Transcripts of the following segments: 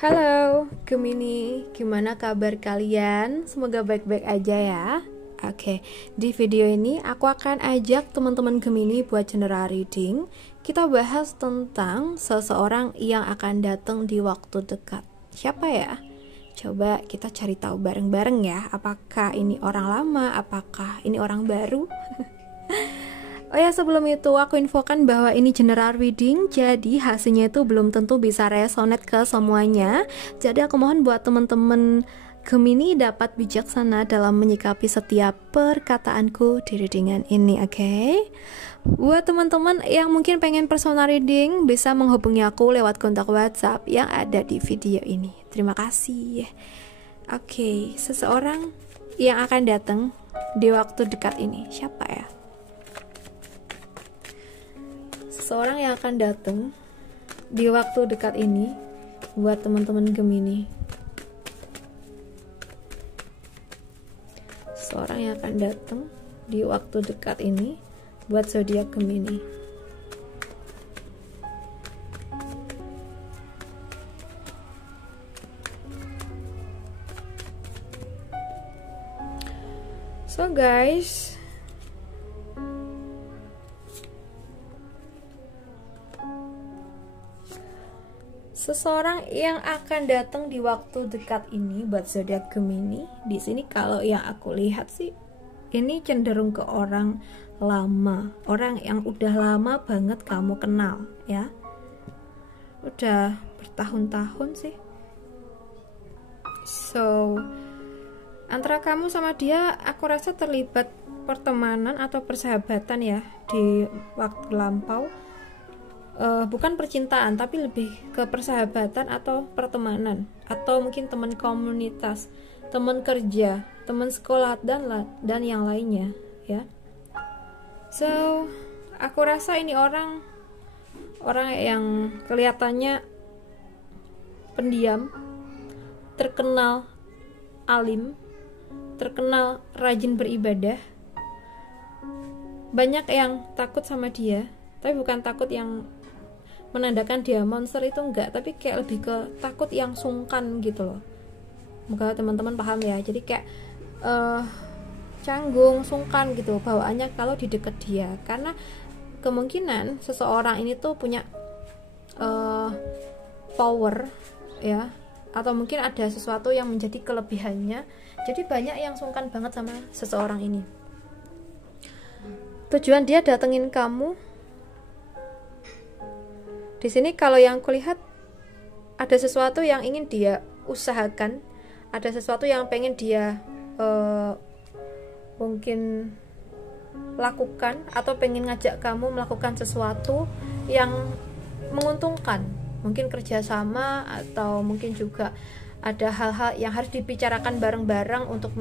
Halo, Gemini, gimana kabar kalian? Semoga baik-baik aja ya. Oke, di video ini aku akan ajak teman-teman Gemini buat general reading. Kita bahas tentang seseorang yang akan datang di waktu dekat. Siapa ya? Coba kita cari tahu bareng-bareng ya. Apakah ini orang lama? Apakah ini orang baru? Oh ya, sebelum itu aku infokan bahwa ini general reading, jadi hasilnya itu belum tentu bisa resonate ke semuanya. Jadi aku mohon buat teman-teman Gemini dapat bijaksana dalam menyikapi setiap perkataanku di readingan ini, oke? Buat teman-teman yang mungkin pengen personal reading, bisa menghubungi aku lewat kontak WhatsApp yang ada di video ini. Terima kasih. Oke, seseorang yang akan datang di waktu dekat ini, siapa ya? Seseorang yang akan datang di waktu dekat ini buat teman-teman Gemini. Seseorang yang akan datang di waktu dekat ini buat zodiak Gemini. So guys, seseorang yang akan datang di waktu dekat ini buat zodiak Gemini. Di sini kalau yang aku lihat sih, ini cenderung ke orang lama, orang yang udah lama banget kamu kenal ya. Udah bertahun-tahun sih. So, antara kamu sama dia aku rasa terlibat pertemanan atau persahabatan ya di waktu lampau. Bukan percintaan tapi lebih ke persahabatan atau pertemanan, atau mungkin teman komunitas, teman kerja, teman sekolah dan yang lainnya ya. So aku rasa ini orang yang kelihatannya pendiam, terkenal alim, terkenal rajin beribadah. Banyak yang takut sama dia, tapi bukan takut yang menandakan dia monster, itu enggak, tapi kayak lebih ke takut yang sungkan gitu loh. Semoga teman-teman paham ya. Jadi kayak canggung, sungkan gitu bawaannya kalau di deket dia, karena kemungkinan seseorang ini tuh punya power ya, atau mungkin ada sesuatu yang menjadi kelebihannya. Jadi banyak yang sungkan banget sama seseorang ini. Tujuan dia datengin kamu di sini, kalau yang kulihat ada sesuatu yang ingin dia usahakan, ada sesuatu yang pengen dia mungkin lakukan, atau pengen ngajak kamu melakukan sesuatu yang menguntungkan, mungkin kerjasama, atau mungkin juga ada hal-hal yang harus dibicarakan bareng-bareng untuk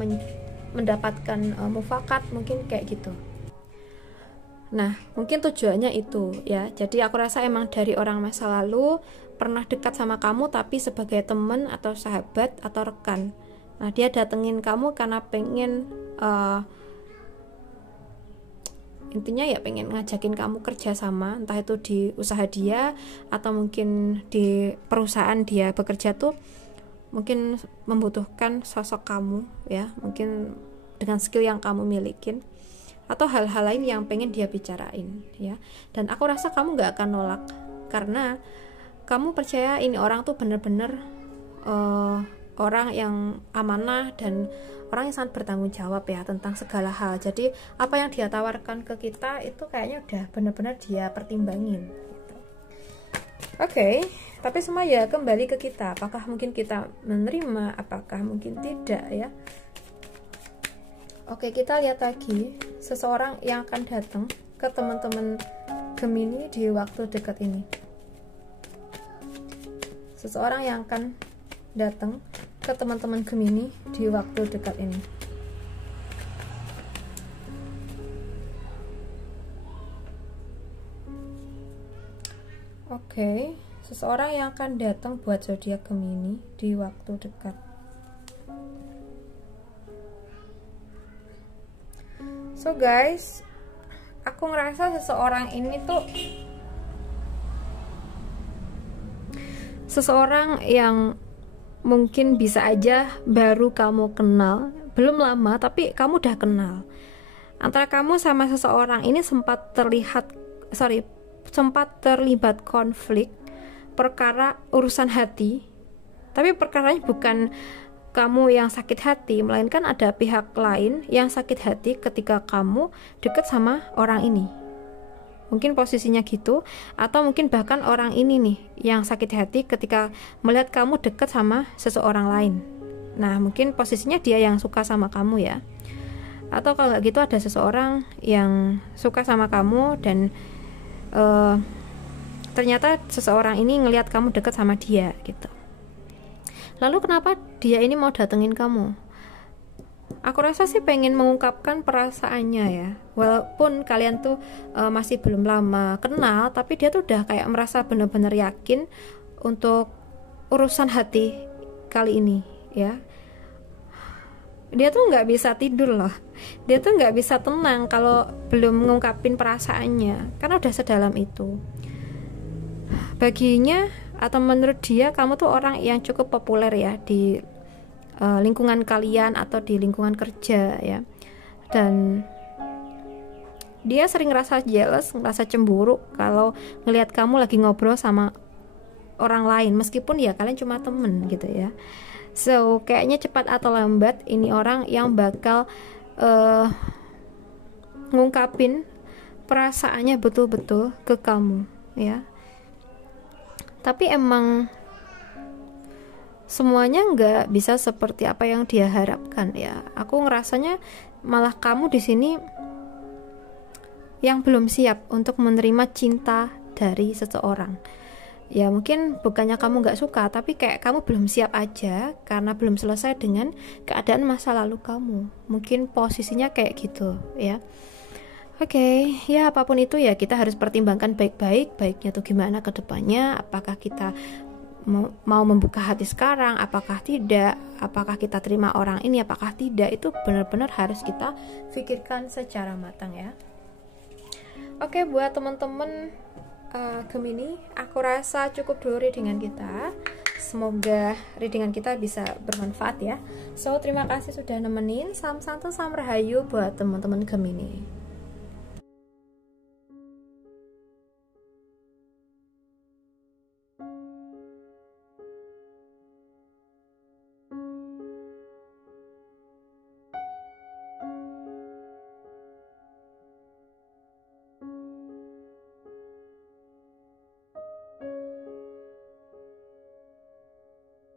mendapatkan mufakat, mungkin kayak gitu. Nah, mungkin tujuannya itu ya. Jadi aku rasa emang dari orang masa lalu pernah dekat sama kamu, tapi sebagai teman atau sahabat atau rekan. Nah, dia datengin kamu karena pengen intinya ya pengen ngajakin kamu kerja sama, entah itu di usaha dia atau mungkin di perusahaan dia bekerja tuh mungkin membutuhkan sosok kamu ya, mungkin dengan skill yang kamu milikin, atau hal-hal lain yang pengen dia bicarain ya. Dan aku rasa kamu gak akan nolak, karena kamu percaya ini orang tuh bener-bener orang yang amanah dan orang yang sangat bertanggung jawab ya tentang segala hal. Jadi apa yang dia tawarkan ke kita itu kayaknya udah bener-bener dia pertimbangin gitu. Oke, tapi semua ya kembali ke kita. Apakah mungkin kita menerima, apakah mungkin tidak ya. Oke, kita lihat lagi seseorang yang akan datang ke teman-teman Gemini di waktu dekat ini. Seseorang yang akan datang ke teman-teman Gemini di waktu dekat ini. Oke, seseorang yang akan datang buat zodiak Gemini di waktu dekat. So guys, aku ngerasa seseorang ini tuh seseorang yang mungkin bisa aja baru kamu kenal, belum lama tapi kamu udah kenal. Antara kamu sama seseorang ini sempat terlibat konflik perkara urusan hati, tapi perkaranya bukan kamu yang sakit hati, melainkan ada pihak lain yang sakit hati ketika kamu deket sama orang ini. Mungkin posisinya gitu, atau mungkin bahkan orang ini nih yang sakit hati ketika melihat kamu deket sama seseorang lain. Nah, mungkin posisinya dia yang suka sama kamu ya. Atau kalau nggak gitu ada seseorang yang suka sama kamu dan ternyata seseorang ini ngelihat kamu deket sama dia gitu. Lalu kenapa dia ini mau datengin kamu? Aku rasa sih pengen mengungkapkan perasaannya ya. Walaupun kalian tuh masih belum lama kenal, tapi dia tuh udah kayak merasa benar-benar yakin untuk urusan hati kali ini ya. Dia tuh nggak bisa tidur loh. Dia tuh nggak bisa tenang kalau belum mengungkapin perasaannya, karena udah sedalam itu. Baginya atau menurut dia kamu tuh orang yang cukup populer ya di lingkungan kalian atau di lingkungan kerja ya, dan dia sering ngerasa jealous, ngerasa cemburu kalau ngelihat kamu lagi ngobrol sama orang lain meskipun ya kalian cuma temen gitu ya. So kayaknya cepat atau lambat ini orang yang bakal ngungkapin perasaannya betul-betul ke kamu ya. Tapi emang semuanya nggak bisa seperti apa yang dia harapkan ya. Aku ngerasanya malah kamu di sini yang belum siap untuk menerima cinta dari seseorang. Ya mungkin bukannya kamu nggak suka, tapi kayak kamu belum siap aja karena belum selesai dengan keadaan masa lalu kamu. Mungkin posisinya kayak gitu ya. Oke, ya apapun itu ya kita harus pertimbangkan baik-baik, baiknya tuh gimana ke depannya, apakah kita mau membuka hati sekarang, apakah tidak, apakah kita terima orang ini, apakah tidak, itu benar-benar harus kita pikirkan secara matang ya. Oke, buat teman-teman Gemini, aku rasa cukup dulu readingan kita. Semoga readingan kita bisa bermanfaat ya. So, terima kasih sudah nemenin. Salam santu, salam rahayu buat teman-teman Gemini.